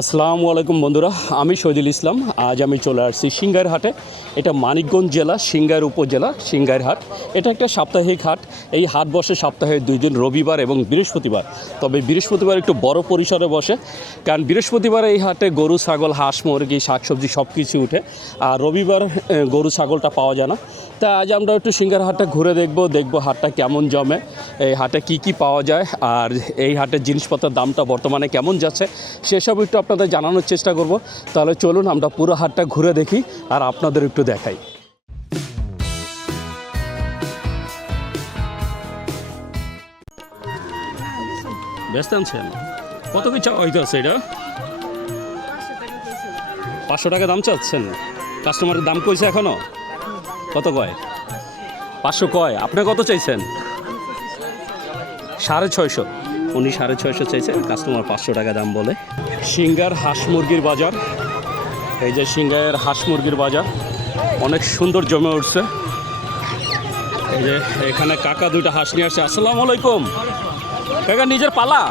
আসসালামু আলাইকুম বন্ধুরা, আমি শহীদুল ইসলাম। আজ আমি চলে আসছি সিংগাইর হাটে। এটা মানিকগঞ্জ জেলা সিংগাইর উপজেলা সিংগাইর হাট। এটা একটা সাপ্তাহিক হাট। এই হাট বসে সপ্তাহে 2 দিন, রবিবার এবং বৃহস্পতিবার। তবে বৃহস্পতিবার একটু বড় পরিসরে বসে, কারণ বৃহস্পতিবার এই হাটে গরু, ছাগল, হাঁস, মুরগি, শাকসবজি সব কিছু উঠে। আর রবিবার গরু ছাগলটা পাওয়া যায় না। তা আজ আমরা একটু সিংগাইর হাটটা ঘুরে দেখব হাটটা কেমন জমে, এই হাটে কি পাওয়া যায়, আর এই হাটের জিনিসপত্রের দামটা বর্তমানে কেমন যাচ্ছে সেসব একটু আপনাদের জানানোর চেষ্টা করব। তাহলে চলুন আমরা পুরো হাটটা ঘুরে দেখি আর আপনাদের একটু দেখাই। ব্যস্ত আছেন? কত কি হইতে আছে? এটা 500 টাকা দাম চাচ্ছেন? কাস্টমারের দাম কইছে এখনো? কত কয়? 500 কয়? আপনি কত চাইছেন? 650। উনি 650 চাইছে, কাস্টমার 500 টাকা দাম বলে। সিংগার হাঁস মুরগির বাজার, এই যে সিংগাইয়ের হাঁস মুরগির বাজার অনেক সুন্দর জমে উঠছে। এই যে এখানে কাকা দুইটা হাঁস নিয়ে আসছে। আসসালামু আলাইকুম কাকা, নিজের পালা?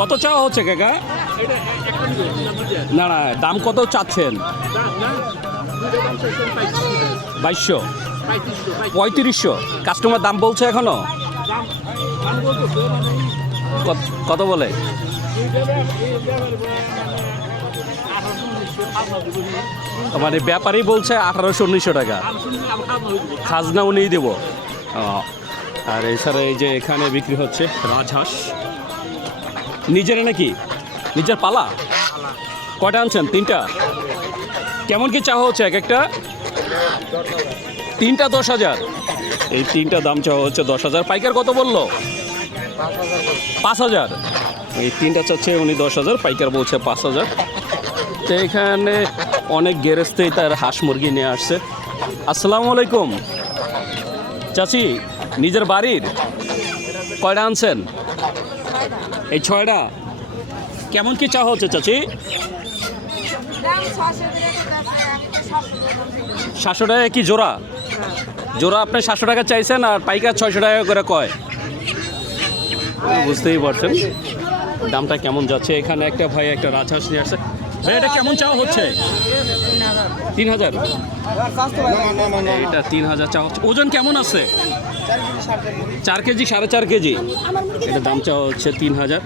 কত চাওয়া হচ্ছে কাকা? না না, দাম কত চাচ্ছেন? 2200, 3500। কাস্টমার দাম বলছে এখনো? কত বলে? মানে ব্যাপারই বলছে 1800-1900 টাকা, খাজনা উনিই দেবো। আর এছাড়া এই যে এখানে বিক্রি হচ্ছে রাজহাঁস। নিজের নাকি? নিজের পালা? কয়টা আনছেন? 3টা। কেমন কি চাওয়া হচ্ছে এক একটা? 3টা 10,000। এই 3টা দাম চাওয়া হচ্ছে 10,000। পাইকার কত বললো? 5,000। এই 3টা চাচ্ছে উনি 10,000, পাইকার বলছে 5,000। তো এখানে অনেক গেরেস্তেই তার হাঁস মুরগি নিয়ে আসছে। আসসালামু আলাইকুম চাচি, নিজের বাড়ির? কয়টা আনছেন? এই 6টা। কেমন কি চাওয়া হচ্ছে চাচি? 700 টাকা কি জোড়া? জোড়া আপনি 700 টাকা চাইছেন আর পাইকার 600 টাকা করে কয়। বুঝতেই পারছেন দামটা কেমন যাচ্ছে। এখানে একটা ভাই একটা রাজহাঁস নিয়ে আসছে। ভাই এটা কেমন চাওয়া হচ্ছে? 3,000। এটা 3,000 চাওয়া হচ্ছে। ওজন কেমন আছে? 4 কেজি, 4.5 কেজি। এটা দাম চাওয়া হচ্ছে 3,000।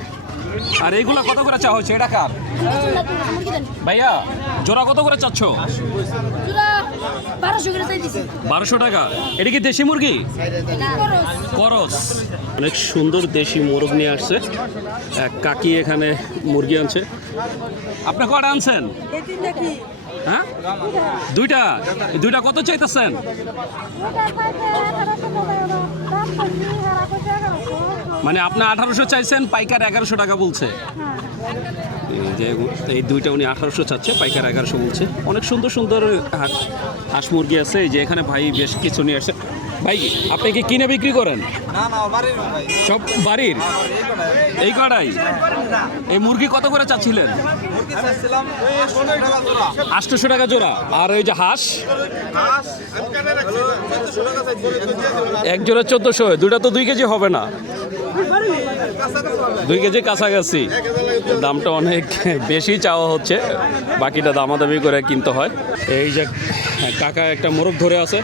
আর এইগুলা কত করে চাওয়া হচ্ছে? এটা কার ভাইয়া? জোড়া কত করে চাচ্ছ? 1200 টাকা। এটা কি দেশি মুরগি? করস। অনেক সুন্দর দেশি মোরগ নিয়ে আসছে এক কাকি, এখানে মুরগি আনছে। আপনি কয়টা আনছেন? হ্যাঁ, দুইটা কত চাইতেছেন? মানে আপনি 1800 চাইছেন, পাইকার 1100 টাকা বলছে। এই যে এই দুইটা উনি 1800 চাচ্ছে, পাইকার 1100 বলছে। অনেক সুন্দর সুন্দর হাঁস মুরগি আছে। এই যে এখানে ভাই বেশ কিছু নিয়ে আসছে। ভাই আপনি কি কিনে বিক্রি করেন? সব বাড়ির? এই কটাই? এই মুরগি কত করে চাচ্ছিলেন? 800 টাকা জোড়া। আর ওই যে হাঁস? এক জোড়া 1400। দুটা তো 2 কেজি হবে না? 2 কেজি কাছাকাছি। দামটা অনেক বেশি চাওয়া হচ্ছে, বাকিটা দামাদামি করে কিনতে হয়। এই যে কাকা একটা মোরগ ধরে আছে।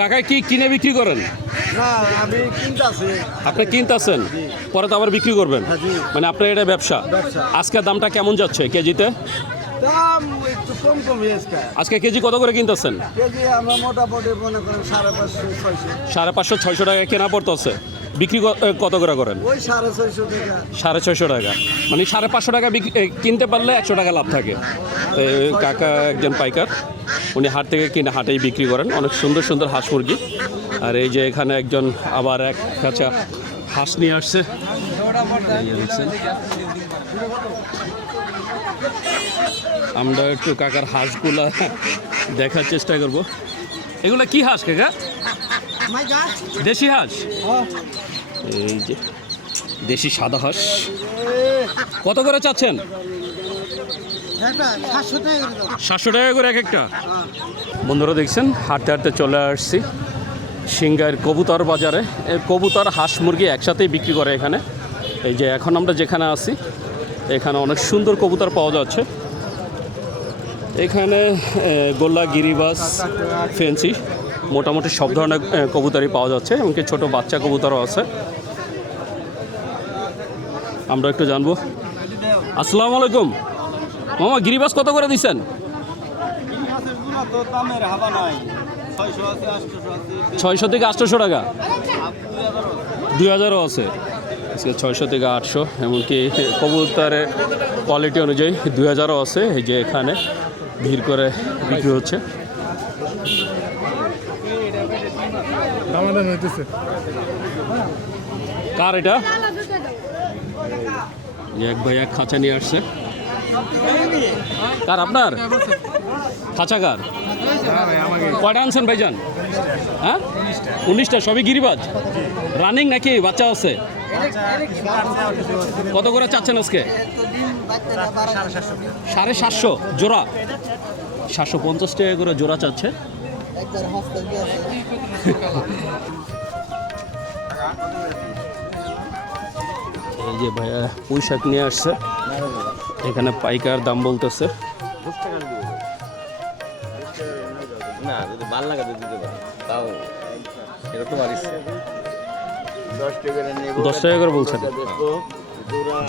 কাকা কি কিনে বিক্রি করেন? আপনি কিনতেছেন, পরে তো আবার বিক্রি করবেন? মানে আপনার এটা ব্যবসা। আজকের দামটা কেমন যাচ্ছে কেজিতে? আজকে কেজি কত করে কিনতেছেন? 550-600 টাকা কেনা পড়তেছে। বিক্রি কত করে করেন? 650 টাকা। মানে 550 টাকা কিনতে পারলে 100 টাকা লাভ থাকে। কাকা একজন পাইকার, উনি হাট থেকে কিনে হাটেই বিক্রি করেন। অনেক সুন্দর সুন্দর হাঁস মুরগি। আর এই যে এখানে একজন আবার এক কাঁচা হাঁস নিয়ে আসছে। আমরা একটু কাকার হাঁসগুলা দেখার চেষ্টা করব। এগুলা কি হাঁস কাকা? দেশি হাঁস? এই যে দেশি সাদা হাঁস। কত করে চাচ্ছেন? 700 টাকা করে এক একটা। বন্ধুরা দেখছেন হাঁটতে হাঁটতে চলে আসছি সিংগাইর কবুতর বাজারে। কবুতর, হাঁস, মুরগি একসাথেই বিক্রি করে এখানে। এই যে এখন আমরা যেখানে আছি এখানে অনেক সুন্দর কবুতর পাওয়া যাচ্ছে। এখানে গোল্লা, গিরিবাস, ফেন্সি মোটামুটি সব ধরনের কবুতরই পাওয়া যাচ্ছে, এমনকি ছোট বাচ্চা কবুতরও আছে। আমরা একটু জানবো। আসসালামু আলাইকুম মামা, গিরিবাস কত করে দিচ্ছেন? 600 থেকে 800 টাকা, 2000ও আছে। 600 থেকে 800, এমনকি কবুতরের কোয়ালিটি অনুযায়ী 2000ও আছে। এই যে এখানে ভিড় করে বিক্রি হচ্ছে। কার এটা? এক ভাই এক খাঁচা নিয়ে আসছে। কার আপনার খাঁচা? কার? কয়টা আনছেন ভাইজান? হ্যাঁ 19টা, সবই গিরিবাজ রানিং নাকি বাচ্চা আছে? কত করে চাচ্ছেন আজকে? 750 জোড়া, 750 টাকা করে জোড়া চাচ্ছে। এই যে ভাইয়া পুঁই শাক নিয়ে আসছে, এখানে পাইকার দাম বলতেছে। না যদি ভাল লাগে দিতে পারে তাও এটা তো পারিস 10 টাকা করে বলছেন।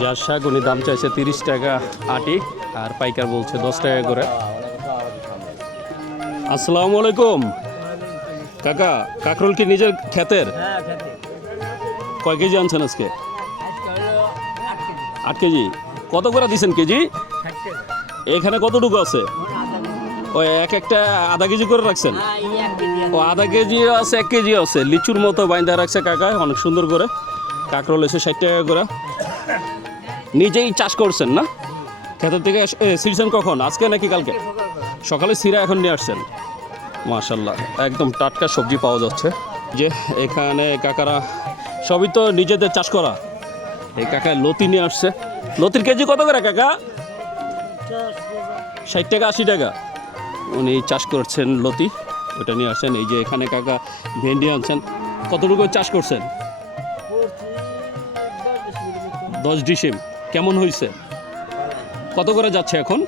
যার শাক উনি দাম চাইছে 30 টাকা আটি, আর পাইকার বলছে 10 টাকা করে। আসসালামু আলাইকুম কাকা, কাকরোল কি নিজের ক্ষেতের? কয় কেজি আনছেন আজকে? 8 কেজি। কত করে দিচ্ছেন কেজি? এখানে কতটুকু আছে? ওই একটা আধা কেজি করে রাখছেন? ও আধা কেজি আছে, 1 কেজি আছে। লিচুর মতো বাইন্দা রাখছে কাকা, অনেক সুন্দর করে। কাকরোল এসে 60 টাকা করে। নিজেই চাষ করছেন না? ক্ষেতের থেকে ছিঁড়ছেন কখন? আজকে নাকি কালকে? সকালে ছিঁড়া এখন নিয়ে আসছেন। মাশাল্লাহ, একদম টাটকা সবজি পাওয়া যাচ্ছে। যে এখানে কাকারা সবই তো নিজেদের চাষ করা। এই কাকা লতি নিয়ে আসছে। লতির কেজি কত করে কাকা? 60 টাকা 80 টাকা। উনি চাষ করছেন লতি, ওটা নিয়ে আসছেন। এই যে এখানে কাকা ভেন্ডি আনছেন। কতটুকু চাষ করছেন? 10 ডিসিম। কেমন হয়েছে? কত করে যাচ্ছে এখন?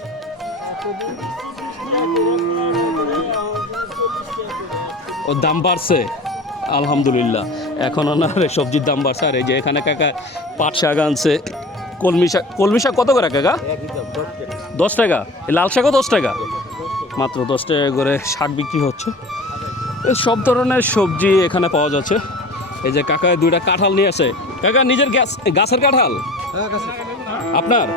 ও দাম বাড়ছে আলহামদুলিল্লাহ, এখন ওনার সবজির দাম বাড়ছে। আর এই যে এখানে কাকা পাট শাক আনছে, কলমি শাক কত করে কাকা? 10 টাকা। লাল শাকও 10 টাকা, মাত্র 10 টাকা করে শাক বিক্রি হচ্ছে। এই সব ধরনের সবজি এখানে পাওয়া যাচ্ছে। এই যে কাকা 2টা কাঁঠাল নিয়ে আসে। কাকা নিজের গাছের কাঁঠাল আপনার?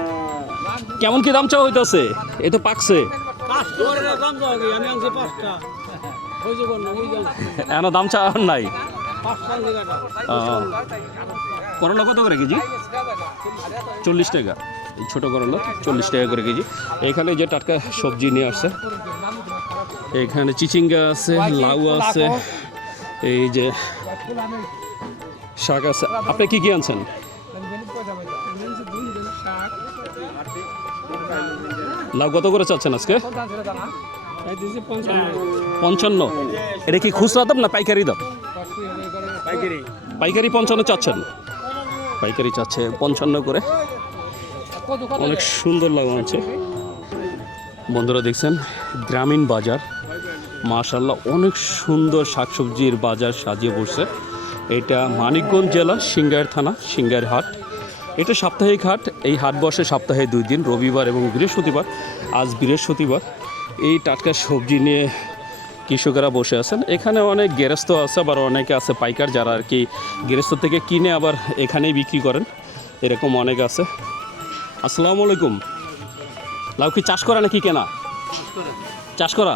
কেমন কি দাম চাওয়া হইতেছে? এ তো পাকছে, এখনো দাম চাওয়া নাই। করলা কত করে কেজি? 40 টাকা। এই ছোটো করলা 40 টাকা করে কেজি। এখানে যে টাটকা সবজি নিয়ে আসছে, এখানে চিচিঙ্গা আছে, লাউ আছে, এই যে শাক আছে। আপনি কি কি আনছেন? লাউ কত করে চাচ্ছেন আজকে? 55। এটা কি খুচরা দাম না পাইকারি দাম? পাইকারি 55 চাচ্ছেন। পাইকারি চাচ্ছে 55 করে। অনেক সুন্দর লাউ আছে বন্ধুরা, দেখছেন গ্রামীণ বাজার। মাশাআল্লাহ, অনেক সুন্দর শাকসবজির বাজার সাজিয়ে বসছে। এটা মানিকগঞ্জ জেলা সিংগাইর থানা, সিংগাইর হাট। এটা সাপ্তাহিক হাট। এই হাট বসে সপ্তাহে 2 দিন, রবিবার এবং বৃহস্পতিবার। আজ বৃহস্পতিবার। এই টাটকা সবজি নিয়ে কৃষকেরা বসে আছেন। এখানে অনেক গেরস্ত আছে, আবার অনেকে আছে পাইকার, যারা আর কি গেরস্ত থেকে কিনে আবার এখানেই বিক্রি করেন, এরকম অনেক আছে। আসসালামু আলাইকুম। লাউ কি চাষ করা নাকি কেনা? চাষ করা।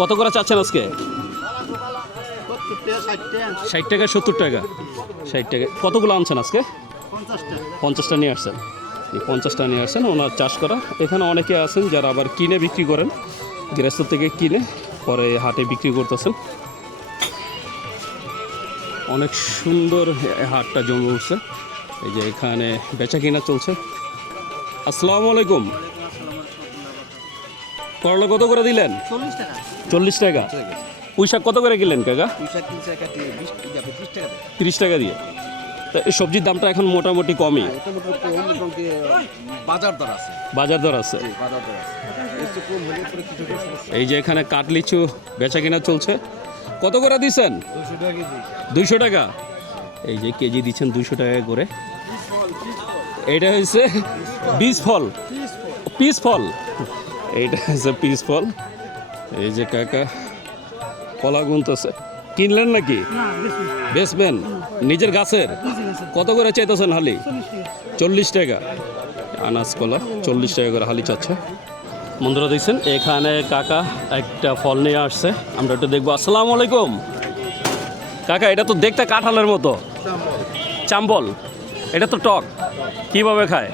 কত করে চাচ্ছেন আজকে? 60 টাকা 70 টাকা। 60 টাকা। কতগুলো আনছেন আজকে? 50টা নিয়ে আসছেন। 50টা নিয়ে আসছেন, ওনার চাষ করা। এখানে অনেকে আছেন যারা আবার কিনে বিক্রি করেন, গৃহস্থ থেকে কিনে পরে হাটে বিক্রি করতেছেন। অনেক সুন্দর হাটটা জমে উঠছে। এই যে এখানে বেচা কিনা চলছে। আসসালামু আলাইকুম। করলা কত করে দিলেন? 40 টাকা। পুঁই শাক কত করে কিনলেন কাকা? 30 টাকা দিয়ে। তো এই সবজির দামটা এখন মোটামুটি কমই, এটা মোটামুটি বাজার দর আছে। বাজার দর আছে। বাজার দর আছে, একটু কম হলে পরে কিছু সমস্যা। এই যে এখানে কাটলিচু বেচা কিনা চলছে। কত করে দিচ্ছেন? 200 টাকা কেজি। 200 টাকা। এই যে কেজি দিচ্ছেন 200 টাকা করে। এটা হচ্ছে বীজ ফল, পিস ফল, এইটা হচ্ছে পিস ফল। এই যে কাকা কলা গুনতেছে। কিনলেন নাকি? বেচবেন নিজের গাছের? কত করে চাইতেছেন হালি? 40 টাকা। আনাজ কলা 40 টাকা করে হালি চাচ্ছে। বন্ধুরা দেখছেন এখানে কাকা একটা ফল নিয়ে আসছে, আমরা একটু দেখবো। আসসালামু আলাইকুম কাকা, এটা তো দেখতে কাঁঠালের মতো। চাম্বল, এটা তো টক, কিভাবে খায়?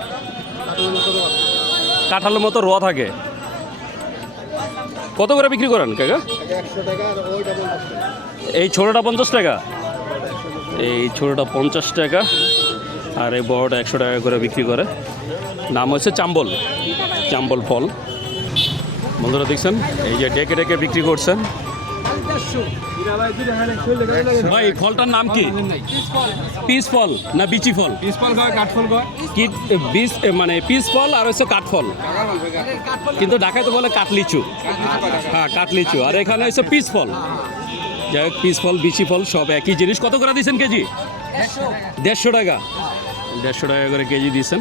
কাঁঠালের মতো রোয়া থাকে। কত করে বিক্রি করেন কাকা? 100 টাকা আর ওইটা 50 টাকা। এই ছোটোটা 50 টাকা, এই ছোটোটা 50 টাকা, আর এই বড়টা 100 টাকা করে বিক্রি করে। নাম হচ্ছে চাম্বল, চাম্বল ফল। বন্ধুরা দেখছেন এই যে ডেকে ডেকে বিক্রি করছেন। ভাই ফলটার নাম কি? পিস ফল না বিচি ফল? পিস ফল কয়, কাঠ ফল কয়। কি বীজ মানে পিস ফল আর হচ্ছে কাঠফল, কিন্তু ঢাকায় তো বলে কাটলিচু। হ্যাঁ কাটলিচু, আর এখানে হচ্ছে পিস ফল। যাই হোক পিস ফল বিচি ফল সব একই জিনিস। কত করে দিচ্ছেন কেজি? 150 টাকা। 150 টাকা করে কেজি দিচ্ছেন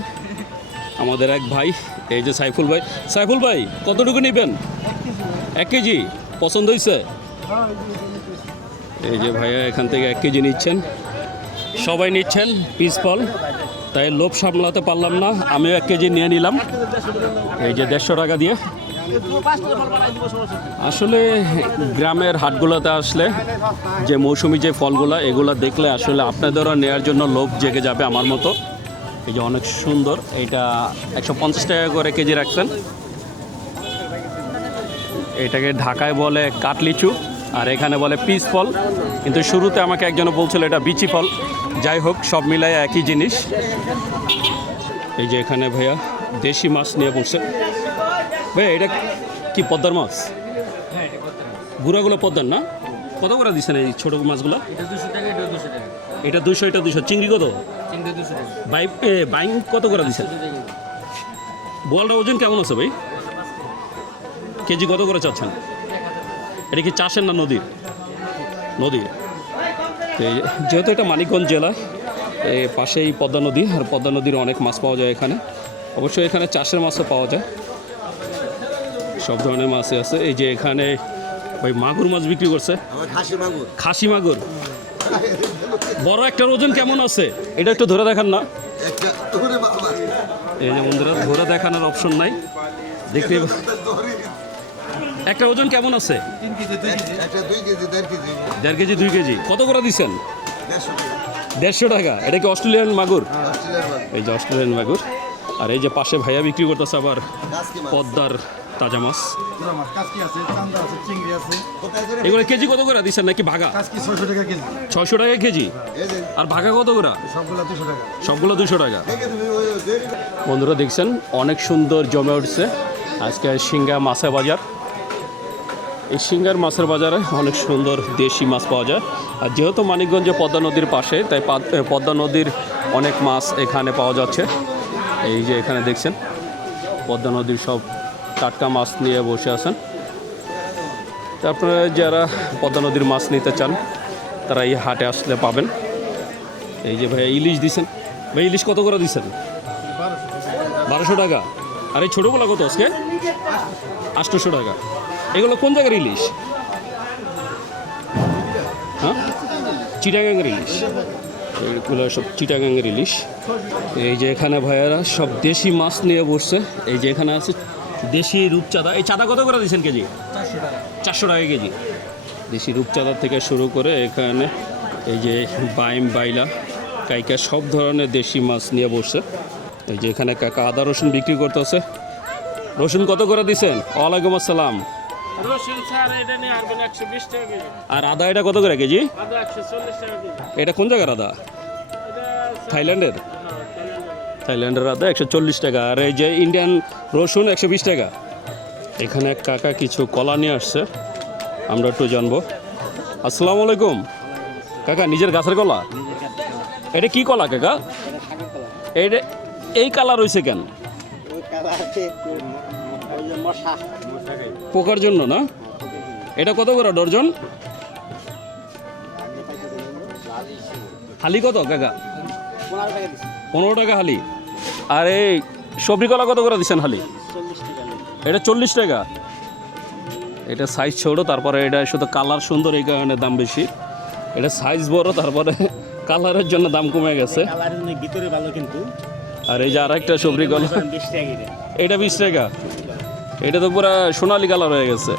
আমাদের এক ভাই, এই যে সাইফুল ভাই। সাইফুল ভাই কতটুকু নেবেন? 1 কেজি। পছন্দ হয়েছে? এই যে ভাইয়া এখান থেকে 1 কেজি নিচ্ছেন, সবাই নিচ্ছেন পিস ফল, তাই লোভ সামলাতে পারলাম না, আমিও 1 কেজি নিয়ে নিলাম। এই যে 150 টাকা দিয়ে। আসলে গ্রামের হাটগুলোতে আসলে যে মৌসুমি যে ফলগুলো এগুলো দেখলে আসলে আপনাদেরও নেওয়ার জন্য লোভ জেগে যাবে আমার মতো। এই যে অনেক সুন্দর, এইটা 150 টাকা করে কেজি রাখছেন। এটাকে ঢাকায় বলে কাটলিচু আর এখানে বলে পিস ফল, কিন্তু শুরুতে আমাকে একজন বলছিল এটা বিচি ফল। যাই হোক সব মিলাই একই জিনিস। এই যে এখানে ভাইয়া দেশি মাছ নিয়ে বসছে। ভাইয়া এটা কি পদ্মার মাছ? গুঁড়াগুলো পদ্মার না? কত করে দিচ্ছেন এই ছোটো মাছগুলো? এটা 200, এটা 200। চিংড়ি কত? বাইং কত করে দিচ্ছেন? বোয়ালটা ওজন কেমন আছে ভাই? কেজি কত করে চাচ্ছেন? এটা কি চাষের না নদীর? নদীর। যেহেতু এটা মানিকগঞ্জ জেলা, এই পাশেই পদ্মা নদী, আর পদ্মা নদীর অনেক মাছ পাওয়া যায় এখানে। অবশ্যই এখানে চাষের মাছও পাওয়া যায়, সব ধরনের মাছই আছে। এই যে এখানে ওই মাগুর মাছ বিক্রি করছে, খাসি মাগুর। বড় একটার ওজন কেমন আছে? এটা একটু ধরে দেখান না। এই যে বন্ধুরা ধরে দেখানোর অপশন নাই, দেখতে একটা ওজন কেমন আছে? 1.5 কেজি 2 কেজি। কত করে দিচ্ছেন? 150 টাকা। এটা কি অস্ট্রেলিয়ান মাগুর? এই যে অস্ট্রেলিয়ান মাগুর। আর এই যে পাশে ভাইয়া বিক্রি করতেছে আবার পদ্মার তাজা মাছ। এগুলো কেজি কত করে দিচ্ছেন নাকি ভাগা? 600 টাকা কেজি। আর ভাগা কত করে? সবগুলো 200 টাকা। বন্ধুরা দেখছেন অনেক সুন্দর জমে উঠছে আজকে সিঙ্গা মাছের বাজার। এই সিঙ্গার মাছের বাজারে অনেক সুন্দর দেশি মাছ পাওয়া যায়। আর যেহেতু মানিকগঞ্জ পদ্মা নদীর পাশে, তাই পদ্মা নদীর অনেক মাছ এখানে পাওয়া যাচ্ছে। এই যে এখানে দেখছেন পদ্মা নদীর সব টাটকা মাছ নিয়ে বসে আছেন। তারপরে যারা পদ্মা নদীর মাছ নিতে চান তারা এই হাটে আসলে পাবেন। এই যে ভাই ইলিশ দিছেন। ভাই ইলিশ কত করে দিচ্ছেন? 1200 টাকা। আর এই ছোটোগুলো কত আজকে? 800 টাকা। এগুলো কোন জায়গার ইলিশ? হ্যাঁ, চিটাগাঙ্গের ইলিশ। এগুলো সব চিটাগাঙ্গের ইলিশ। এই যে এখানে ভাইয়ারা সব দেশি মাছ নিয়ে বসছে। এই যে এখানে আছে দেশি রূপচাঁদা। এই চাঁদা কত করে দিচ্ছেন কেজি? 400 টাকা কেজি। দেশি রূপচাঁদা থেকে শুরু করে এখানে এই যে বাইম, বাইলা, কাইকা সব ধরনের দেশি মাছ নিয়ে বসছে। এই যে এখানে কাকা আদা রসুন বিক্রি করতেছে। রসুন কত করে দিচ্ছেন? ওয়ালাইকুম আসসালাম। রসুন স্যার এটা নিয়ে আসবেন 120 টাকা কেজি। আর আদা এটা কত করে কেজি? আদা 140 টাকা কেজি। এটা কোন জায়গার আদা? থাইল্যান্ডের? থাইল্যান্ডের আদা 140 টাকা। আর এই যে ইন্ডিয়ান রসুন 120 টাকা। এখানে এক কাকা কিছু কলা নিয়ে আসছে, আমরা একটু জানবো। আসসালামু আলাইকুম কাকা, নিজের গাছের কলা? এটা কি কলা কাকা? এটা এই কালার হয়েছে কেন? পোকার জন্য না? এটা কত করে ডর্জন? হালি কত কাকা? 15 টাকা হালি। আর এই সবজি কলা কত করে দিচ্ছেন হালি? এটা 40 টাকা। এটা সাইজ ছোট, তারপরে এটা শুধু কালার সুন্দর, এই কারণে দাম বেশি। এটা সাইজ বড়, তারপরে কালারের জন্য দাম কমে গেছে। আর এই যে আর একটা সবজি কলা, এটা 20 টাকা। এটা তো পুরো সোনালি কালার হয়ে গেছে।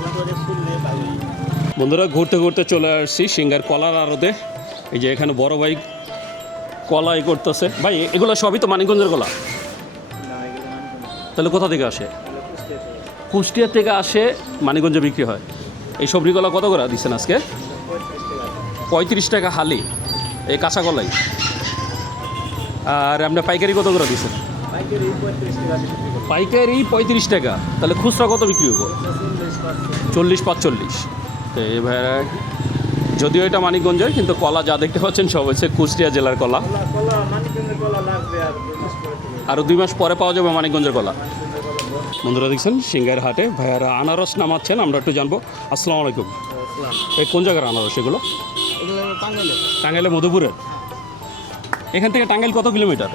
বন্ধুরা, ঘুরতে ঘুরতে চলে আসছি সিঙ্গার কলার আড়তে। এই যে এখানে বড় ভাই কলাই করতেছে। ভাই এগুলো সবই তো মানিকগঞ্জের কলা? তাহলে কোথা থেকে আসে? কুষ্টিয়া থেকে আসে, মানিকগঞ্জে বিক্রি হয়। এই সবজি কলা কত করে দিচ্ছেন আজকে? 35 টাকা হালি এই কাঁচা কলাই। আর আপনার পাইকারি কত করে দিচ্ছেন? পাইকারি 35 টাকা। তাহলে খুচরা কত বিক্রি হবো? 40-45। তো এবার যদিও এটা মানিকগঞ্জের, কিন্তু কলা যা দেখতে পাচ্ছেন সব হচ্ছে কুষ্টিয়া জেলার কলা। আরও 2 মাস পরে পাওয়া যাবে মানিকগঞ্জের কলা। বন্ধুরা দেখছেন সিঙ্গার হাটে ভাইয়ারা আনারস নামাচ্ছেন, আমরা একটু জানবো। আসসালামু আলাইকুম। এই কোন জায়গার আনারস এগুলো? টাঙ্গাইলে মধুপুরের। এখান থেকে টাঙ্গাইল কত কিলোমিটার?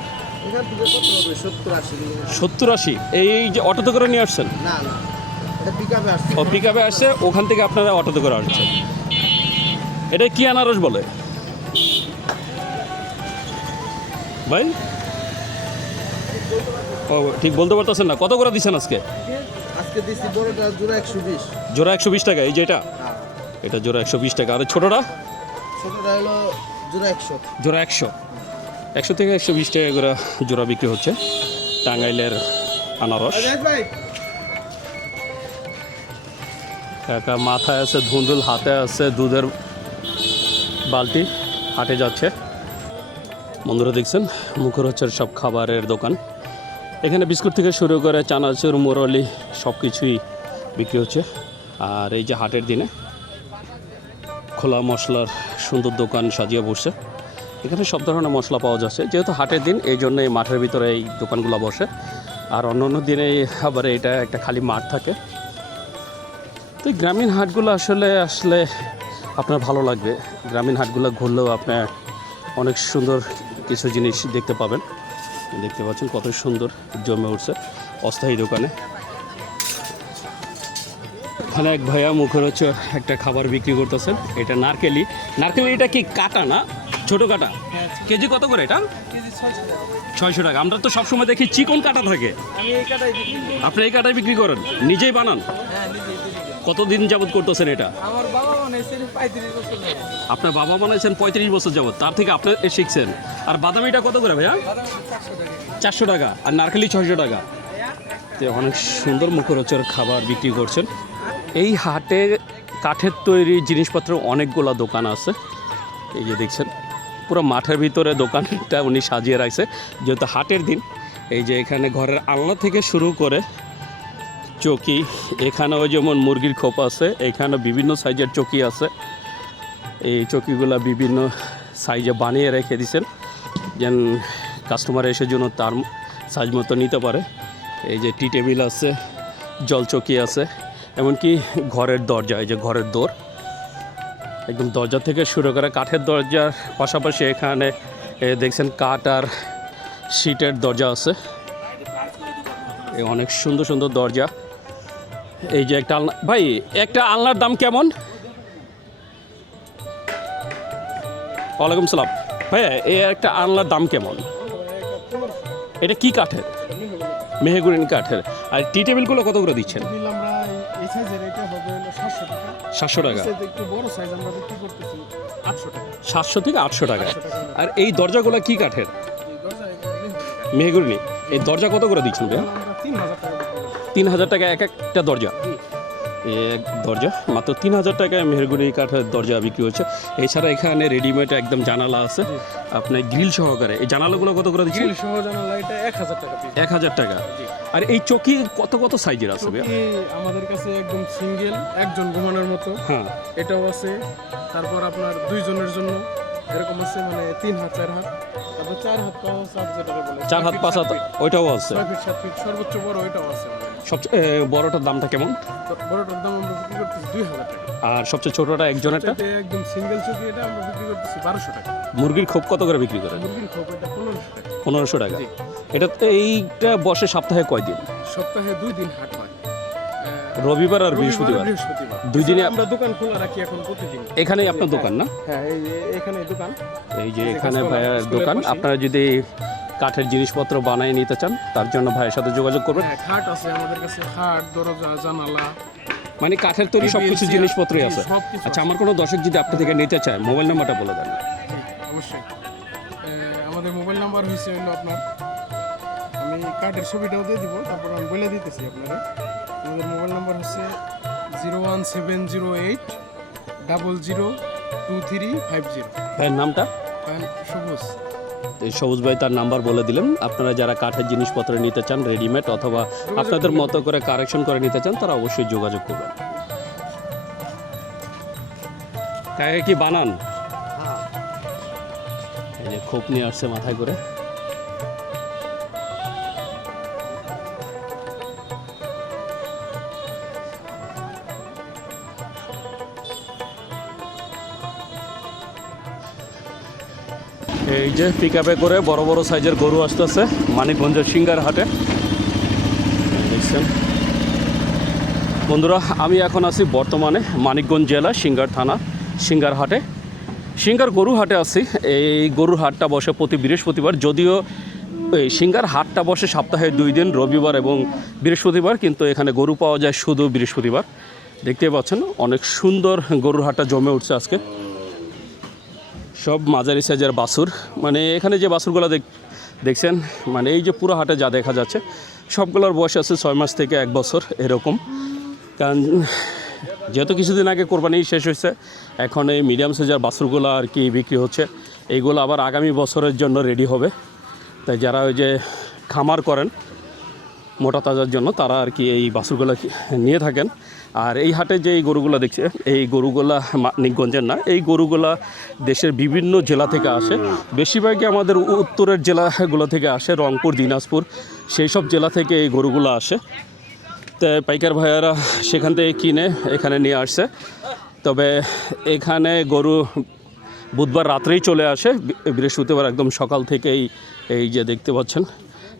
70-80। এই যে অটোতে করে নিয়ে আসছেন? ও পিকআপে আসছে, ওখান থেকে আপনারা অটোতে করে আসছেন। এটা কি আনারস বলে ভাই? ও ঠিক বলতে পারতেছেন না। কত করে দিচ্ছেন আজকে? জোড়া 120 টাকা। এই যে এটা জোড়া 120 টাকা। আর ছোটটা? জোড়া 100 থেকে 120 টাকা করে জোড়া বিক্রি হচ্ছে টাঙ্গাইলের আনারস। একা মাথায় আছে ধুন্দুল, হাতে আছে দুধের বালতি, হাটে যাচ্ছে। বন্ধুরা দেখছেন মুখরোচক সব খাবারের দোকান। এখানে বিস্কুট থেকে শুরু করে চানাচুর, মুরলি সব কিছুই বিক্রি হচ্ছে। আর এই যে হাটের দিনে খোলা মশলার সুন্দর দোকান সাজিয়ে বসছে। এখানে সব ধরনের মশলা পাওয়া যাচ্ছে। যেহেতু হাটের দিন, এই জন্য এই মাঠের ভিতরে এই দোকানগুলো বসে। আর অন্য দিনে আবার এটা একটা খালি মাঠ থাকে। তো এই গ্রামীণ হাটগুলো আসলে আপনার ভালো লাগবে। গ্রামীণ হাটগুলো ঘুরলেও আপনার অনেক সুন্দর কিছু জিনিস দেখতে পাবেন। দেখতে পাচ্ছেন কত সুন্দর জমে উঠছে অস্থায়ী দোকানে। ওখানে এক ভাইয়া মুখরোচক একটা খাবার বিক্রি করতেছেন। এটা নারকেলি। এটা কি কাটা না? ছোট কাটা। কেজি কত করে এটা? 600 টাকা। আমরা তো সবসময় দেখি চিকন কাটা থাকে। আপনি এই কাটাই বিক্রি করেন? নিজেই বানান? কতদিন যাবত করতেছেন এটা? আপনার বাবা বানাইছেন 35 বছর যাবত, তার থেকে আপনি শিখছেন। আর বাদামিটা কত করে ভাইয়া? 400 টাকা। আর নারকেলি 600 টাকা। তো অনেক সুন্দর মুখরোচক খাবার বিক্রি করছেন। এই হাটে কাঠের তৈরি জিনিসপত্র অনেকগুলো দোকান আছে। এই যে দেখছেন পুরো মাঠের ভিতরে দোকানটা উনি সাজিয়ে রাখছে, যেহেতু হাটের দিন। এই যে এখানে ঘরের আলনা থেকে শুরু করে চকি, এখানেও যেমন মুরগির খোপ আছে, এখানে বিভিন্ন সাইজের চকি আছে। এই চকিগুলো বিভিন্ন সাইজে বানিয়ে রেখে দিয়েছেন, যেন কাস্টমার এসে জন্য তার সাইজ মতো নিতে পারে। এই যে টি টেবিল আছে, জল চকি আছে, এমনকি ঘরের দরজা, এই যে ঘরের দোর, একদম দরজা থেকে শুরু করে কাঠের দরজার পাশাপাশি এখানে দেখছেন কাঠ আর শীটের দরজা আছে। এই অনেক সুন্দর সুন্দর দরজা। এই যে একটা আলনা। ভাই একটা আলনার দাম কেমন? ওয়ালাইকুম সালাম। ভাইয়া এই একটা আলনার দাম কেমন? এটা কি কাঠের? মেহগুনি কাঠের। আর টি টেবিলগুলো কত করে দিচ্ছেন? 700 টাকা। 700 থেকে 800 টাকা। আর এই দরজাগুলো কি কাঠের? মেহগুনি। এই দরজা কত করে দিচ্ছেন ভাইয়া? 3000 টাকা এক একটা দরজা। এক দরজা মাত্র 3000 টাকায় মেহরগুনি কাঠের দরজা বিক্রি হচ্ছে। এছাড়া এখানে রেডিমেড একদম জানালা আছে আপনার গ্রিল সহকারে। এই জানালাগুলো কত করে দিচ্ছেন? 1000 টাকা। আর এই চকি কত সাইজের আছে ভাইয়া? আমাদের কাছে একদম সিঙ্গেল, একজন ঘুমানোর মতো। হ্যাঁ, এটাও আছে। তারপর আপনার 2 জনের জন্য এরকম আছে, মানে 3 হাত 4 হাত। তারপর 4 হাত 5 হাত যেটা বলে 4 হাত 5 হাত ওইটাও আছে। 6 ফিট 7 ফিট সর্বোচ্চ বড় ওইটাও আছে। সবচেয়ে বড়টার দামটা কেমন? তো বড়টার দাম আমরা বিক্রি করতেছি 2000 টাকা। আর সবচেয়ে ছোটটা একজনেরটা? এটা একদম সিঙ্গেল চকি, এটা আমরা বিক্রি করতেছি 1200 টাকা। মুরগির খোপ কত করে বিক্রি করেন? মুরগির খোপ এটা 1500 টাকা। 1500 টাকা। জি। এটা এইটা বসে সপ্তাহে কয় দিন? সপ্তাহে 2 দিন হাট হয়, রবিবার আর বৃহস্পতিবার। দুই দিনে আমরা দোকান খোলা রাখি এখন প্রতিদিন। এখানেই আপনার দোকান না? হ্যাঁ, এখানে দোকান। এই যে এখানে ভাইয়ের দোকান। আপনারা যদি কাঠের জিনিসপত্র বানিয়ে নিতে চান তার জন্য ভাইয়ের সাথে যোগাযোগ করবেন। হ্যাঁ, খাট আছে আমাদের কাছে, খাট, দরজা, জানালা, মানে কাঠের তৈরি সবকিছু জিনিসপত্রই আছে। সবকিছু আচ্ছা, আমার কোনো দর্শক যদি আপনি থেকে নিতে চায় মোবাইল নাম্বারটা বলে দেন। অবশ্যই। আমাদের মোবাইল নাম্বার হচ্ছে হলো আপনার, আমি কার্ডের ছবিটাও দিয়ে দিব, তারপর আমি বলে দিতেছি আপনারা। আমাদের মোবাইল নাম্বার হচ্ছে 01708 002350। ভাইয়ের নামটা? সবুজ। এই সবুজ ভাই তার নাম্বার বলে দিলেন। আপনারা যারা কাঠের জিনিসপত্র নিতে চান রেডিমেড অথবা আপনাদের মতো করে কারেকশন করে নিতে চান তারা অবশ্যই যোগাযোগ করবেন। কাকে কি বানান? এই যে খোপ নিয়ে আসছে মাথায় করে। এই যে পিকআপে করে বড় বড় সাইজের গরু আসতেছে মানিকগঞ্জের সিঙ্গার হাটে। দেখছেন বন্ধুরা, আমি এখন আছি বর্তমানে মানিকগঞ্জ জেলা সিঙ্গার থানা সিঙ্গার হাটে, সিঙ্গার গরু হাটে আছি। এই গরুর হাটটা বসে প্রতি বৃহস্পতিবার, যদিও এই সিঙ্গার হাটটা বসে সপ্তাহে 2 দিন, রবিবার এবং বৃহস্পতিবার, কিন্তু এখানে গরু পাওয়া যায় শুধু বৃহস্পতিবার। দেখতে পাচ্ছেন অনেক সুন্দর গরুর হাটটা জমে উঠছে আজকে। সব মাঝারি সাইজের বাছুর, মানে এখানে যে বাছুরগুলো দেখছেন, মানে এই যে পুরো হাটে যা দেখা যাচ্ছে সবগুলোর বয়স আছে 6 মাস থেকে 1 বছর এরকম। কারণ যেহেতু কিছুদিন আগে কোরবানি শেষ হয়েছে, এখন এই মিডিয়াম সাইজের বাছুরগুলো আর কি বিক্রি হচ্ছে। এইগুলো আবার আগামী বছরের জন্য রেডি হবে। তাই যারা ওই যে খামার করেন মোটা তাজার জন্য তারা আর কি এই বাছুরগুলো নিয়ে থাকেন। আর এই হাটে যে এই গরুগুলো দেখছে, এই গরুগুলা মানিকগঞ্জের না, এই গরুগুলা দেশের বিভিন্ন জেলা থেকে আসে। বেশিরভাগই আমাদের উত্তরের জেলাগুলো থেকে আসে, রংপুর, দিনাজপুর, সেই সব জেলা থেকে এই গরুগুলো আসে। তো পাইকার ভাইয়ারা সেখান থেকে কিনে এখানে নিয়ে আসছে। তবে এখানে গরু বুধবার রাত্রেই চলে আসে, বৃহস্পতিবার একদম সকাল থেকেই এই যে দেখতে পাচ্ছেন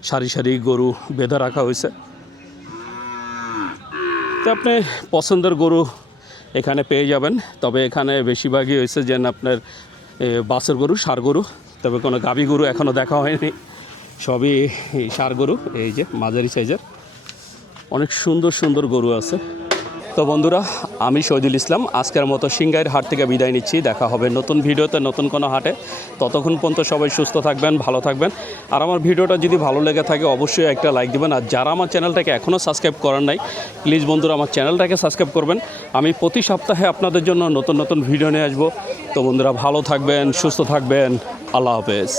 সারি সারি গরু বেঁধে রাখা হয়েছে। তো আপনি পছন্দের গরু এখানে পেয়ে যাবেন। তবে এখানে বেশিরভাগই হয়েছে যে আপনার বাছুর গরু, ষাঁড় গরু, তবে কোনো গাভী গরু এখনও দেখা হয়নি, সবই ষাঁড় গরু। এই যে মাঝারি সাইজের অনেক সুন্দর সুন্দর গরু আছে। তো বন্ধুরা, আমি শহীদুল ইসলাম আজকের মতো সিঙ্গাইর হাট থেকে বিদায় নিচ্ছি। দেখা হবে নতুন ভিডিওতে, নতুন কোনো হাটে। ততক্ষণ পর্যন্ত সবাই সুস্থ থাকবেন, ভালো থাকবেন। আর আমার ভিডিওটা যদি ভালো লেগে থাকে অবশ্যই একটা লাইক দেবেন। আর যারা আমার চ্যানেলটাকে এখনও সাবস্ক্রাইব করেন নাই, প্লিজ বন্ধুরা আমার চ্যানেলটাকে সাবস্ক্রাইব করবেন। আমি প্রতি সপ্তাহে আপনাদের জন্য নতুন নতুন ভিডিও নিয়ে আসবো। তো বন্ধুরা ভালো থাকবেন, সুস্থ থাকবেন। আল্লাহ হাফেজ।